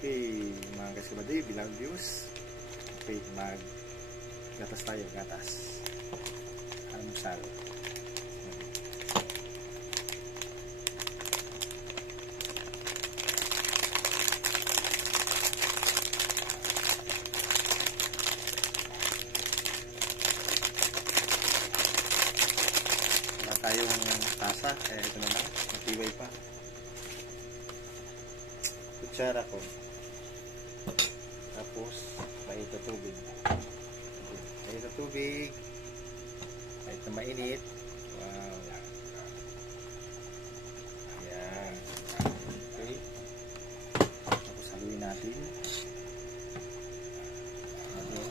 Okay, mga kasibady, bilang views. Okay, gatas tayo, gatas. Almusal. Wala tayong tasa, kaya ito na lang, matibay pa. Kutsara ko. Tapos, mainit na tubig. Mainit na tubig. Kahit na mainit. Wow. Ayan. Okay. Tapos haluin natin. Halo.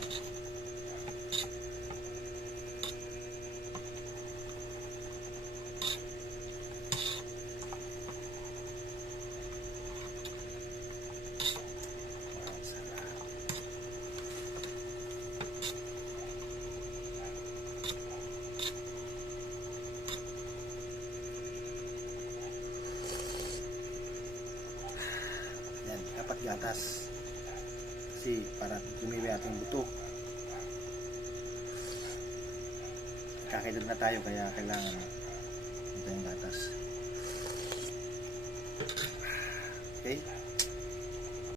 Yan, dapat gatas kasi para dumiwi ating buto. Kakilod na tayo kaya kailangan ito yung gatas. Okay.